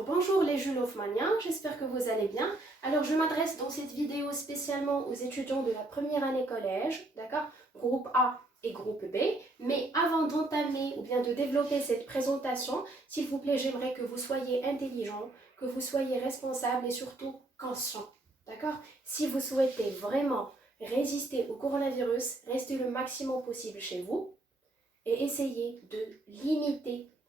Alors bonjour les jeunes Hoffmanniens, j'espère que vous allez bien. Alors je m'adresse dans cette vidéo spécialement aux étudiants de la première année collège, d'accord, groupe A et groupe B. Mais avant d'entamer ou bien de développer cette présentation, s'il vous plaît, j'aimerais que vous soyez intelligents, que vous soyez responsables et surtout conscients, d'accord. Si vous souhaitez vraiment résister au coronavirus, restez le maximum possible chez vous et essayez de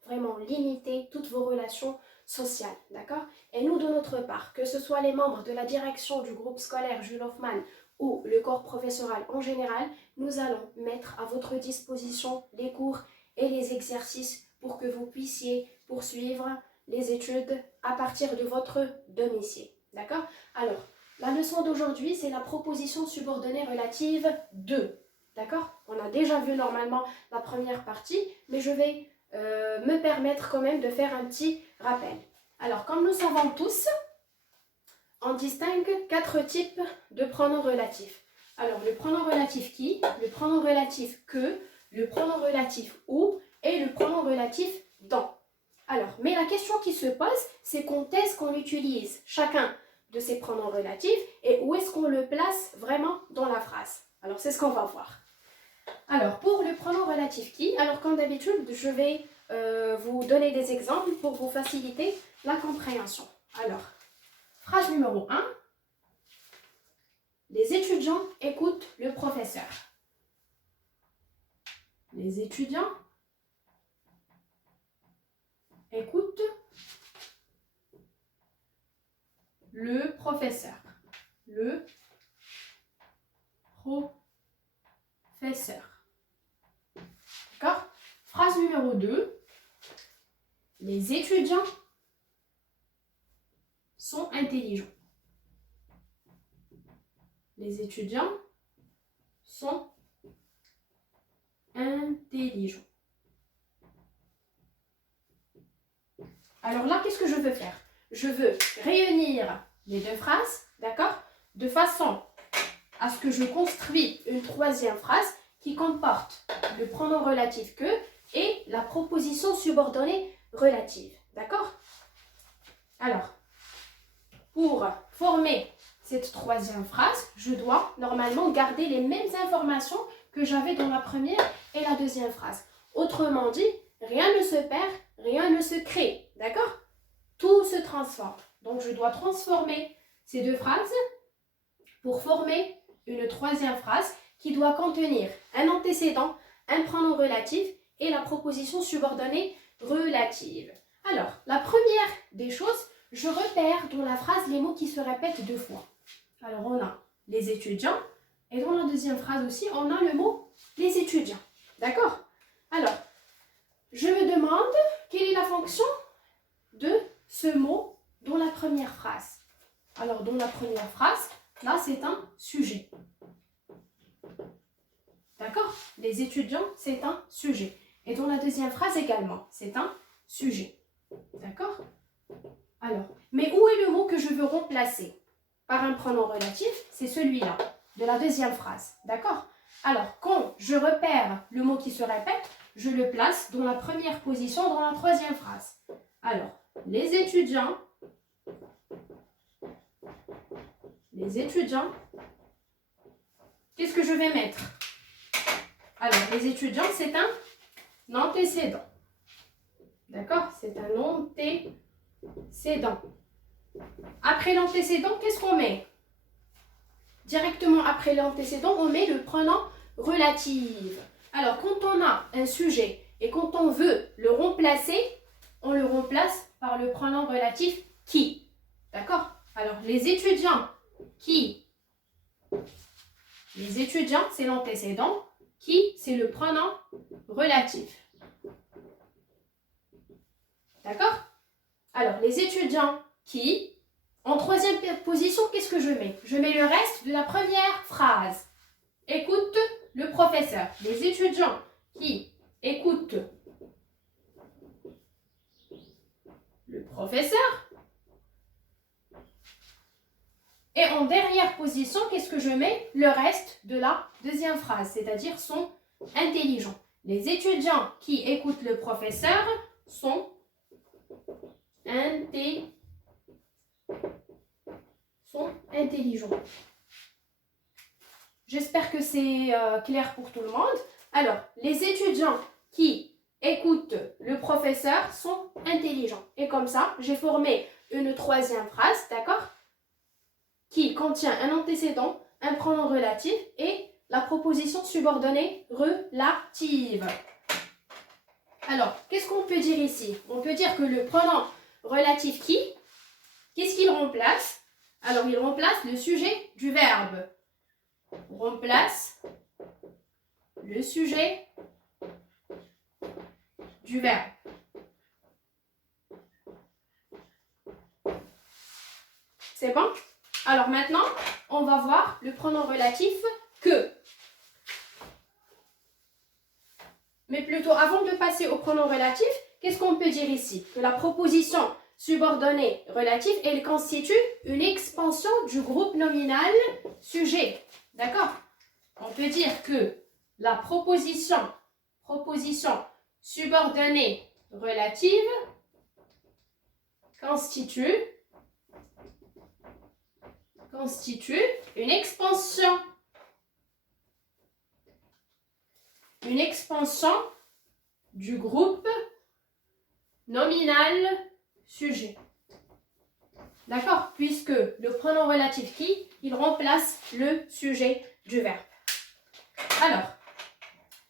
vraiment limiter toutes vos relations sociales, d'accord? Et nous, de notre part, que ce soit les membres de la direction du groupe scolaire Jules Hoffmann ou le corps professoral en général, nous allons mettre à votre disposition les cours et les exercices pour que vous puissiez poursuivre les études à partir de votre domicile, d'accord? Alors, la leçon d'aujourd'hui, c'est la proposition subordonnée relative 2. D'accord? On a déjà vu normalement la première partie, mais je vais me permettre quand même de faire un petit rappel. Alors, comme nous savons tous, on distingue 4 types de pronoms relatifs. Alors, le pronom relatif qui, le pronom relatif que, le pronom relatif où et le pronom relatif dans. Alors, mais la question qui se pose, c'est quand est-ce qu'on utilise chacun de ces pronoms relatifs et où est-ce qu'on le place vraiment dans la phrase. Alors, c'est ce qu'on va voir. Alors, pour le pronom relatif qui, alors comme d'habitude, je vais vous donner des exemples pour vous faciliter la compréhension. Alors, phrase numéro 1. Les étudiants écoutent le professeur. Les étudiants écoutent le professeur. Le professeur. D'accord? Phrase numéro 2. Les étudiants sont intelligents. Les étudiants sont intelligents. Alors là, qu'est-ce que je veux faire? Je veux réunir les deux phrases, d'accord? De façon à ce que je construis une troisième phrase qui comporte le pronom relatif que et la proposition subordonnée relative, d'accord? Alors, pour former cette troisième phrase, je dois normalement garder les mêmes informations que j'avais dans la première et la deuxième phrase. Autrement dit, rien ne se perd, rien ne se crée, d'accord? Tout se transforme. Donc, je dois transformer ces deux phrases pour former une troisième phrase qui doit contenir un antécédent, un pronom relatif et la proposition subordonnée relative. Alors, la première des choses, je repère dans la phrase les mots qui se répètent 2 fois. Alors, on a les étudiants et dans la deuxième phrase aussi, on a le mot les étudiants. D'accord? Alors, je me demande quelle est la fonction de ce mot dans la première phrase. Alors, dans la première phrase, là, c'est un sujet. D'accord? Les étudiants, c'est un sujet. Et dans la deuxième phrase également, c'est un sujet. D'accord? Alors, mais où est le mot que je veux remplacer par un pronom relatif? C'est celui-là, de la deuxième phrase. D'accord? Alors, quand je repère le mot qui se répète, je le place dans la première position dans la troisième phrase. Alors, les étudiants, qu'est-ce que je vais mettre? Alors, les étudiants, c'est un antécédent. D'accord? C'est un antécédent. Après l'antécédent, qu'est-ce qu'on met? Directement après l'antécédent, on met le pronom relatif. Alors, quand on a un sujet et quand on veut le remplacer, on le remplace par le pronom relatif qui. D'accord? Alors, les étudiants qui. Les étudiants, c'est l'antécédent. Qui, c'est le pronom relatif. D'accord? Alors, les étudiants qui. En troisième position, qu'est-ce que je mets? Je mets le reste de la première phrase. Écoute le professeur. Les étudiants qui écoutent le professeur. Et en dernière position, qu'est-ce que je mets? Le reste de la deuxième phrase, c'est-à-dire sont intelligents. Les étudiants qui écoutent le professeur sont sont intelligents. J'espère que c'est clair pour tout le monde. Alors, les étudiants qui écoutent le professeur sont intelligents. Et comme ça, j'ai formé une troisième phrase, d'accord, qui contient un antécédent, un pronom relatif et la proposition subordonnée relative. Alors, qu'est-ce qu'on peut dire ici? On peut dire que le pronom relatif qui, qu'est-ce qu'il remplace? Alors, il remplace le sujet du verbe. Remplace le sujet du verbe. C'est bon? Alors maintenant, on va voir le pronom relatif que. Mais plutôt, avant de passer au pronom relatif, qu'est-ce qu'on peut dire ici? Que la proposition subordonnée relative, elle constitue une expansion du groupe nominal sujet. D'accord? On peut dire que la proposition subordonnée relative constitue une expansion du groupe nominal sujet. D'accord? Puisque le pronom relatif qui, il remplace le sujet du verbe. Alors,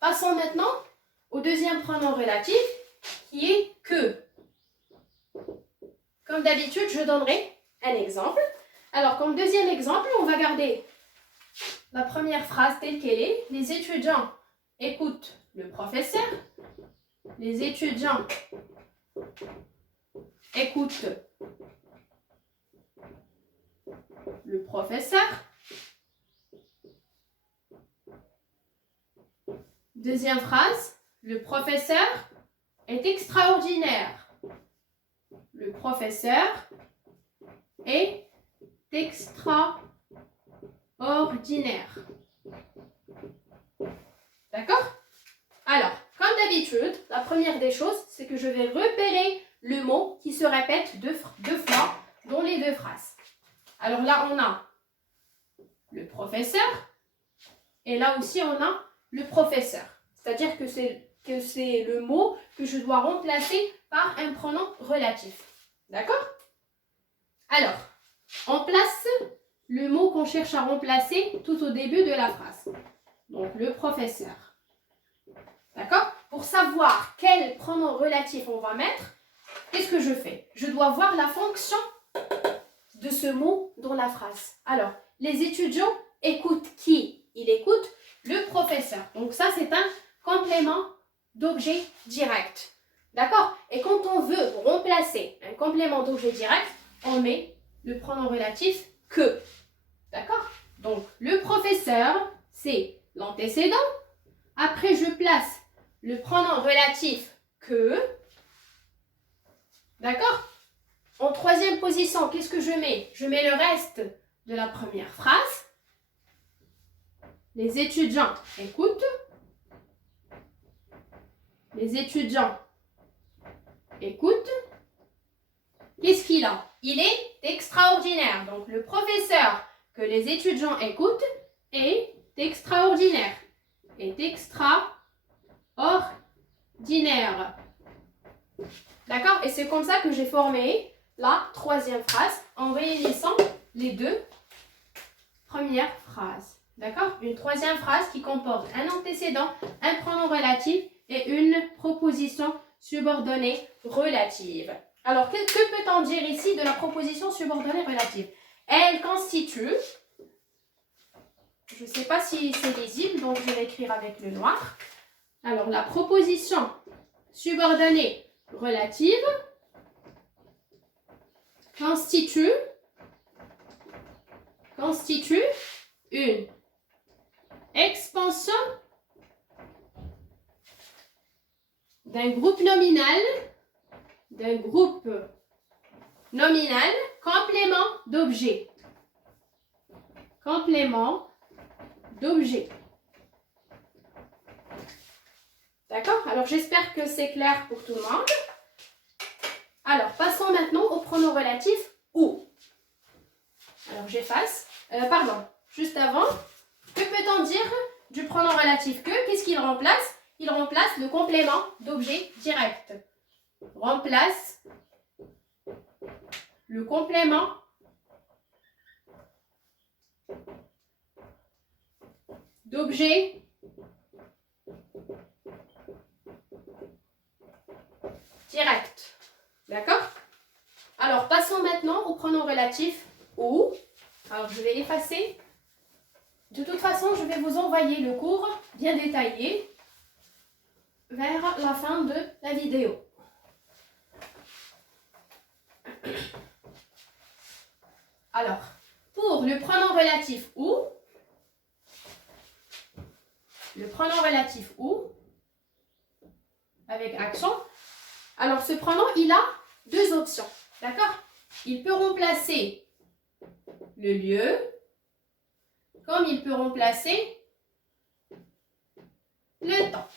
passons maintenant au deuxième pronom relatif qui est que. Comme d'habitude, je donnerai un exemple. Alors, comme deuxième exemple, on va garder la première phrase telle qu'elle est. Les étudiants écoutent le professeur. Les étudiants écoutent le professeur. Deuxième phrase, le professeur est extraordinaire. Le professeur est extraordinaire. D'accord? Alors, comme d'habitude, la première des choses, c'est que je vais repérer le mot qui se répète deux fois dans les deux phrases. Alors là, on a le professeur et là aussi, on a le professeur. C'est-à-dire que c'est le mot que je dois remplacer par un pronom relatif. D'accord? Alors, on place le mot qu'on cherche à remplacer tout au début de la phrase. Donc, le professeur. D'accord? Pour savoir quel pronom relatif on va mettre, qu'est-ce que je fais? Je dois voir la fonction de ce mot dans la phrase. Alors, les étudiants écoutent qui? Ils écoutent le professeur. Donc ça, c'est un complément d'objet direct. D'accord? Et quand on veut remplacer un complément d'objet direct, on met le pronom relatif que. D'accord? Donc, le professeur, c'est l'antécédent. Après, je place le pronom relatif que. D'accord? En troisième position, qu'est-ce que je mets? Je mets le reste de la première phrase. Les étudiants écoutent. Les étudiants écoutent. Qu'est-ce qu'il a? Il est extraordinaire. Donc, le professeur que les étudiants écoutent est extraordinaire. Est extraordinaire. D'accord? Et c'est comme ça que j'ai formé la troisième phrase en réunissant les deux premières phrases. D'accord? Une troisième phrase qui comporte un antécédent, un pronom relatif et une proposition subordonnée relative. Alors, que peut-on dire ici de la proposition subordonnée relative? Elle constitue, je ne sais pas si c'est lisible, donc je vais écrire avec le noir. Alors, la proposition subordonnée relative constitue une expansion d'un groupe nominal, complément d'objet. Complément d'objet. D'accord? Alors, j'espère que c'est clair pour tout le monde. Alors, passons maintenant au pronom relatif où. Alors, j'efface. Pardon, juste avant, que peut-on dire du pronom relatif que? Qu'est-ce qu'il remplace? Il remplace le complément d'objet direct. Remplace le complément d'objet direct. D'accord? Alors, passons maintenant au pronom relatif où. Alors, je vais effacer. De toute façon, je vais vous envoyer le cours bien détaillé vers la fin de la vidéo. Alors, pour le pronom relatif où, avec accent, alors ce pronom, il a deux options, d'accord? Il peut remplacer le lieu, comme il peut remplacer le temps,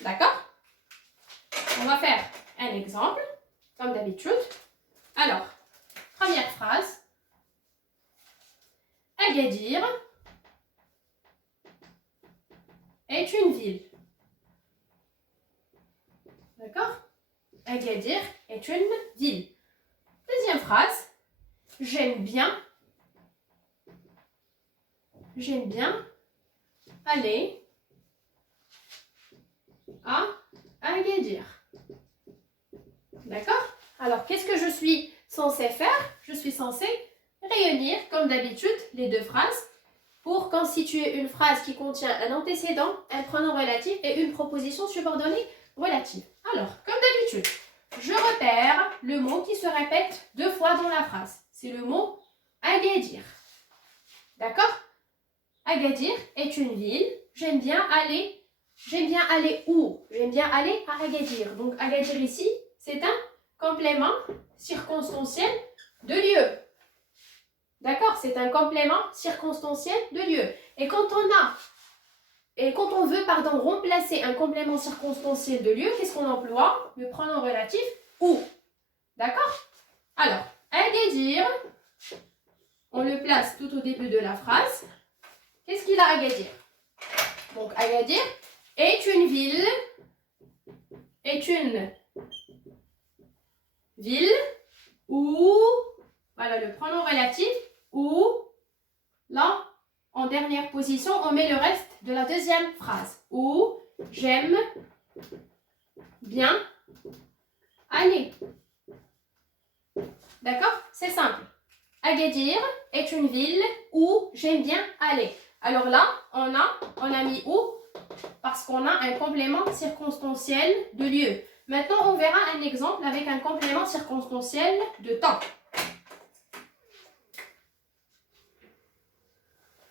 d'accord? On va faire un exemple, comme d'habitude. Alors, première phrase. Agadir est une ville. D'accord? Agadir est une ville. Deuxième phrase. J'aime bien aller à Agadir. D'accord? Alors, qu'est-ce que je suis censée faire? Je suis censée réunir, comme d'habitude, les deux phrases pour constituer une phrase qui contient un antécédent, un pronom relatif et une proposition subordonnée relative. Alors, comme d'habitude, je repère le mot qui se répète deux fois dans la phrase. C'est le mot Agadir. D'accord? Agadir est une ville. J'aime bien aller où? J'aime bien aller à Agadir. Donc, Agadir ici, c'est un complément circonstanciel de lieu. D'accord? C'est un complément circonstanciel de lieu. Et quand on veut remplacer un complément circonstanciel de lieu, qu'est-ce qu'on emploie? Le pronom relatif où. D'accord? Alors, Agadir, on le place tout au début de la phrase. Qu'est-ce qu'il a à Agadir? Donc, Agadir est une ville où, voilà le pronom relatif, où, là, en dernière position, on met le reste de la deuxième phrase. Où j'aime bien aller. D'accord? C'est simple. Agadir est une ville où j'aime bien aller. Alors là, on a mis où parce qu'on a un complément circonstanciel de lieu. Maintenant, on verra un exemple avec un complément circonstanciel de temps.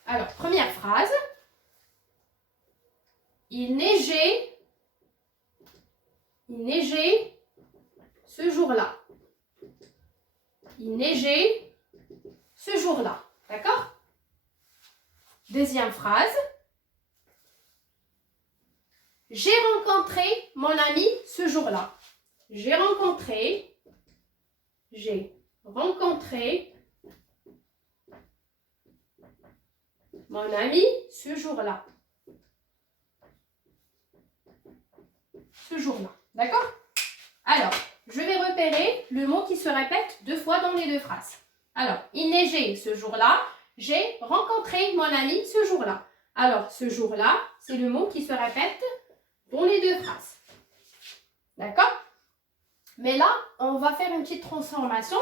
Alors, première phrase. Il neigeait ce jour-là. Il neigeait ce jour-là. D'accord? Deuxième phrase. J'ai rencontré mon ami ce jour-là. J'ai rencontré mon ami ce jour-là. Ce jour-là. D'accord? Alors, je vais repérer le mot qui se répète deux fois dans les deux phrases. Alors, il neigeait ce jour-là. J'ai rencontré mon ami ce jour-là. Alors, ce jour-là, c'est le mot qui se répète dans les deux phrases. D'accord? Mais là, on va faire une petite transformation.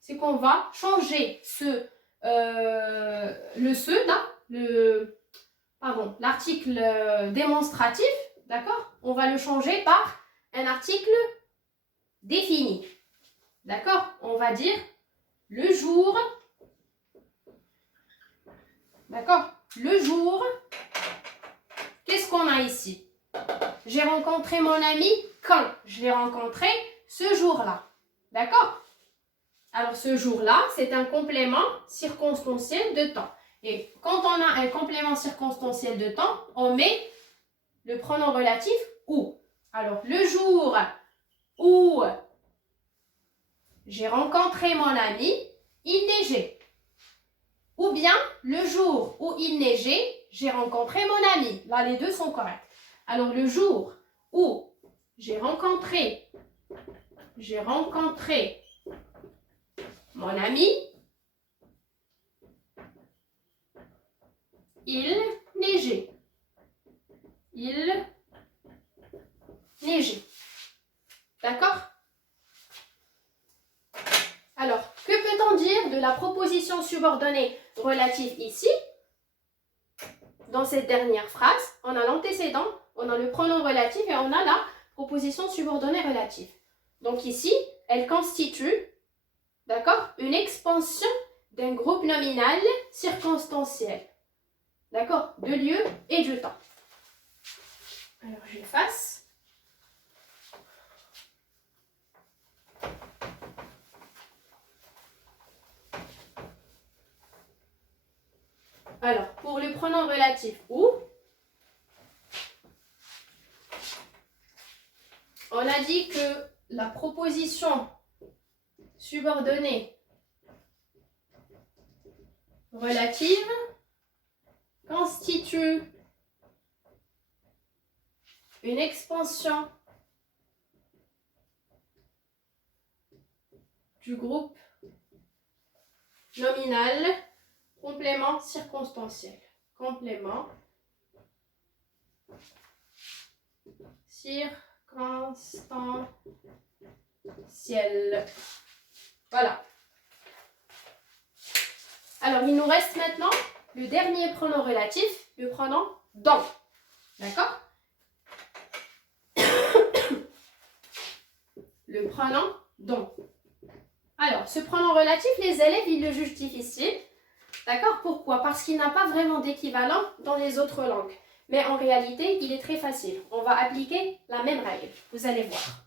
C'est qu'on va changer l'article démonstratif, d'accord? On va le changer par un article défini. D'accord? On va dire le jour. D'accord? Le jour. Qu'est-ce qu'on a ici? J'ai rencontré mon ami quand? Je l'ai rencontré ce jour-là. D'accord? Alors, ce jour-là, c'est un complément circonstanciel de temps. Et quand on a un complément circonstanciel de temps, on met le pronom relatif où. Alors, le jour où j'ai rencontré mon ami, il neigeait. Ou bien, le jour où il neigeait, j'ai rencontré mon ami. Là, les deux sont corrects. Alors, le jour où j'ai rencontré mon ami, il neigeait. Il neigeait. D'accord? Alors, que peut-on dire de la proposition subordonnée relative ici? Dans cette dernière phrase, on a l'antécédent, on a le pronom relatif et on a la proposition subordonnée relative. Donc ici, elle constitue, d'accord, une expansion d'un groupe nominal circonstanciel. D'accord? De lieu et de temps. Alors, j'efface. Alors, pour le pronom relatif où, on a dit que la proposition subordonnée relative constitue une expansion du groupe nominal complément circonstanciel. Complément circonstanciel. Voilà. Alors, il nous reste maintenant le dernier pronom relatif, le pronom dans. D'accord? Le pronom dans. Alors, ce pronom relatif, les élèves, ils le jugent difficile. D'accord? Pourquoi? Parce qu'il n'a pas vraiment d'équivalent dans les autres langues. Mais en réalité, il est très facile. On va appliquer la même règle. Vous allez voir.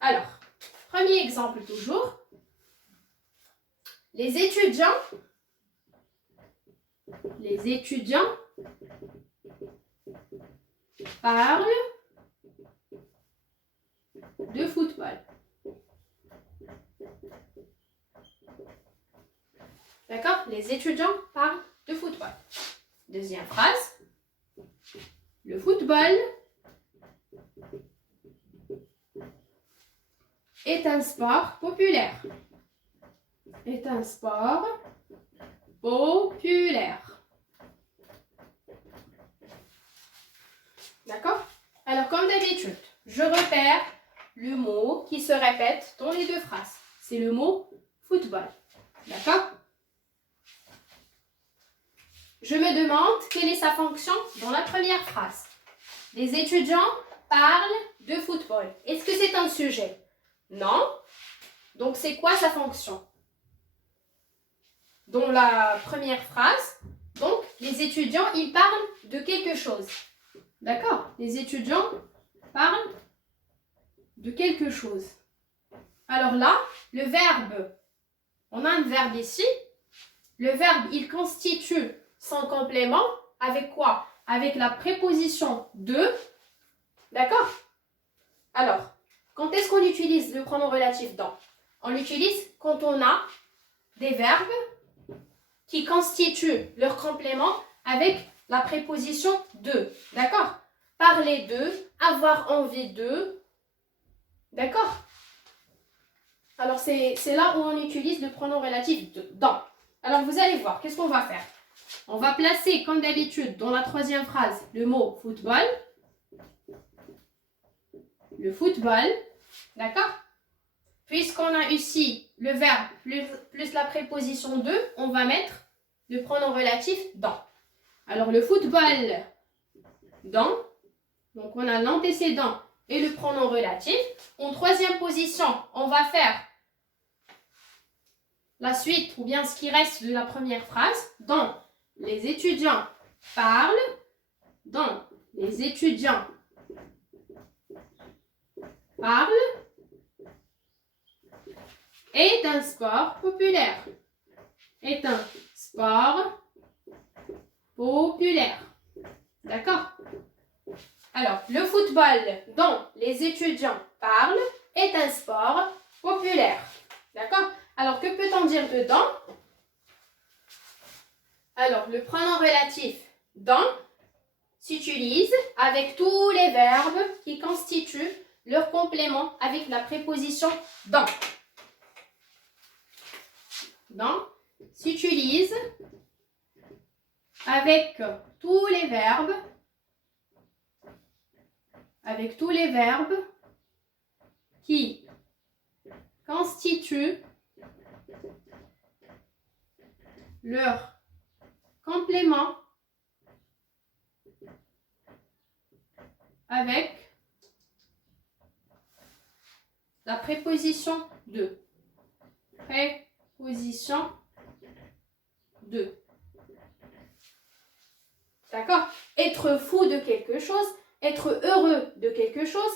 Alors, premier exemple toujours. Les étudiants parlent de football. D'accord? Les étudiants parlent de football. Deuxième phrase. Le football est un sport populaire. Est un sport populaire. D'accord? Alors, comme d'habitude, je repère le mot qui se répète dans les deux phrases. C'est le mot football. D'accord? Je me demande quelle est sa fonction dans la première phrase. Les étudiants parlent de football. Est-ce que c'est un sujet? Non. Donc, c'est quoi sa fonction? Dans la première phrase, donc, les étudiants, ils parlent de quelque chose. D'accord? Les étudiants parlent de quelque chose. Alors là, le verbe, on a un verbe ici. Le verbe, il constitue son complément avec quoi? Avec la préposition de. D'accord? Alors, quand est-ce qu'on utilise le pronom relatif dans? On l'utilise quand on a des verbes qui constituent leur complément avec la préposition de. D'accord? Parler de, avoir envie de. D'accord? Alors, c'est là où on utilise le pronom relatif de, dans. Alors, vous allez voir, qu'est-ce qu'on va faire? On va placer, comme d'habitude, dans la troisième phrase, le mot football. Le football. D'accord? Puisqu'on a ici le verbe plus la préposition de, on va mettre le pronom relatif dans. Alors, le football dans. Donc, on a l'antécédent et le pronom relatif. En troisième position, on va faire la suite ou bien ce qui reste de la première phrase. Dans les étudiants parlent. Dans les étudiants parlent. Est un sport populaire. Est un sport populaire. D'accord? Alors, le football dont les étudiants parlent, est un sport populaire. D'accord? Alors, que peut-on dire de dans? Alors, le pronom relatif dans s'utilise avec tous les verbes qui constituent leur complément avec la préposition dans. Dans s'utilise avec tous les verbes qui constituent leur complément avec la préposition de. Préposition de. D'accord? Être fou de quelque chose, être heureux de quelque chose,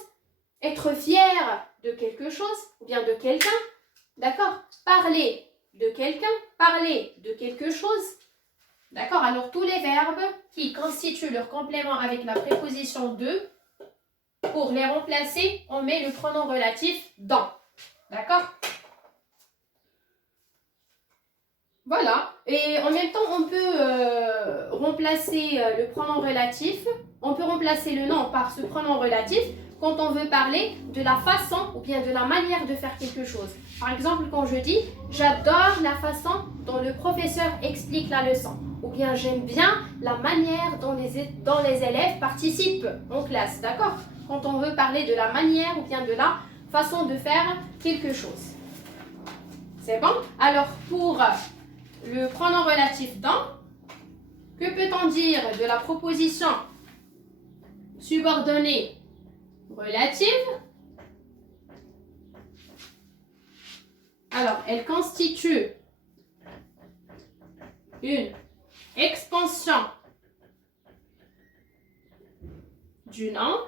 être fier de quelque chose ou bien de quelqu'un. D'accord? Parler de quelqu'un, parler de quelque chose. D'accord? Alors, tous les verbes qui constituent leur complément avec la préposition de, pour les remplacer, on met le pronom relatif dans. D'accord? Voilà. Et en même temps, on peut remplacer le pronom relatif. On peut remplacer le nom par ce pronom relatif quand on veut parler de la façon ou bien de la manière de faire quelque chose. Par exemple, quand je dis « J'adore la façon dont le professeur explique la leçon » ou bien « J'aime bien la manière dont les élèves participent en classe ». D'accord? Quand on veut parler de la manière ou bien de la façon de faire quelque chose. C'est bon? Alors, pour le pronom relatif dans, que peut-on dire de la proposition subordonnée relative? Alors, elle constitue une expansion du nom,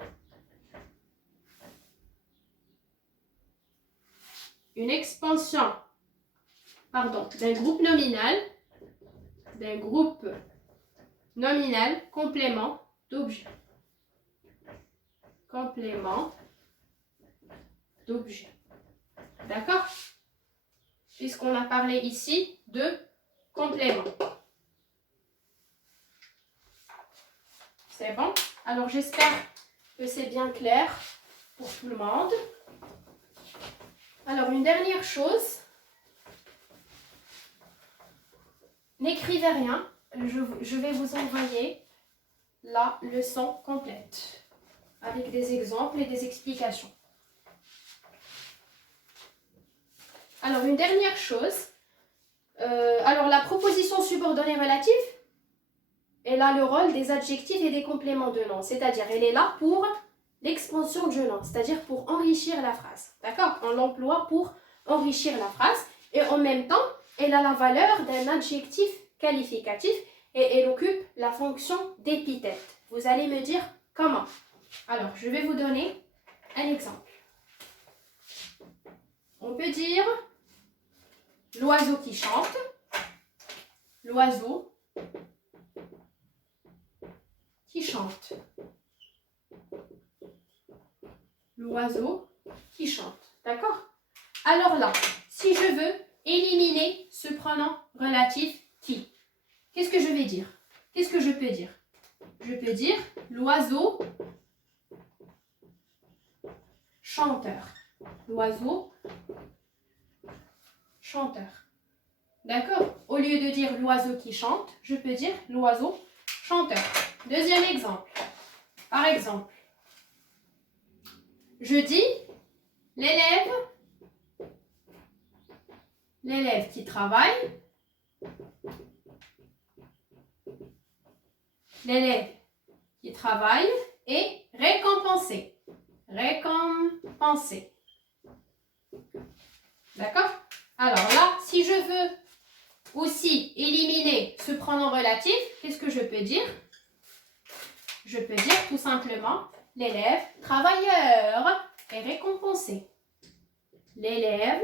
une expansion, d'un groupe nominal complément d'objet. Complément d'objet. D'accord? Puisqu'on a parlé ici de complément. C'est bon? Alors, j'espère que c'est bien clair pour tout le monde. Alors, une dernière chose. N'écrivez rien. Je vais vous envoyer la leçon complète avec des exemples et des explications. Alors, une dernière chose. Alors, la proposition subordonnée relative, elle a le rôle des adjectifs et des compléments de nom. C'est-à-dire, elle est là pour l'expansion du nom, c'est-à-dire pour enrichir la phrase. D'accord? On l'emploie pour enrichir la phrase. Et en même temps, elle a la valeur d'un adjectif qualificatif et elle occupe la fonction d'épithète. Vous allez me dire comment? Alors, je vais vous donner un exemple. On peut dire l'oiseau qui chante, l'oiseau qui chante, l'oiseau qui chante. D'accord? Alors là, si je veux éliminer ce pronom relatif qui, qu'est-ce que je vais dire? Qu'est-ce que je peux dire? Je peux dire l'oiseau chanteur. L'oiseau chanteur. D'accord? Au lieu de dire l'oiseau qui chante, je peux dire l'oiseau chanteur. Deuxième exemple. Par exemple, je dis l'élève qui travaille, l'élève qui travaille est récompensé. Récompensé. D'accord? Alors là, si je veux aussi éliminer ce pronom relatif, qu'est-ce que je peux dire? Je peux dire tout simplement l'élève travailleur est récompensé. L'élève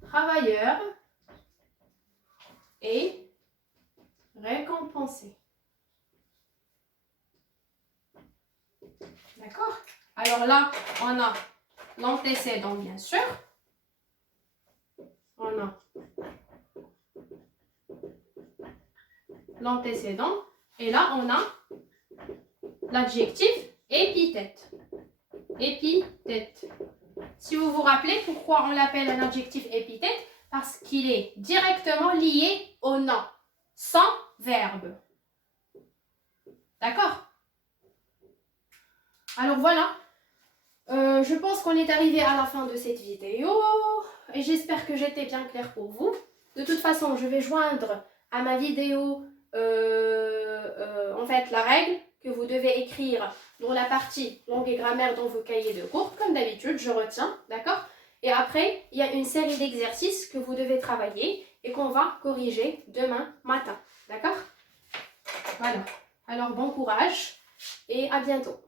travailleur est récompensé. D'accord? Alors là, on a l'antécédent, bien sûr. On a l'antécédent. Et là, on a l'adjectif épithète. Épithète. Si vous vous rappelez pourquoi on l'appelle un adjectif épithète, parce qu'il est directement lié au nom, sans verbe. D'accord? Alors voilà, je pense qu'on est arrivé à la fin de cette vidéo et j'espère que j'étais bien claire pour vous. De toute façon, je vais joindre à ma vidéo en fait la règle que vous devez écrire dans la partie langue et grammaire dans vos cahiers de cours. Comme d'habitude, je retiens, d'accord? Et après, il y a une série d'exercices que vous devez travailler et qu'on va corriger demain matin, d'accord? Voilà. Alors, bon courage et à bientôt.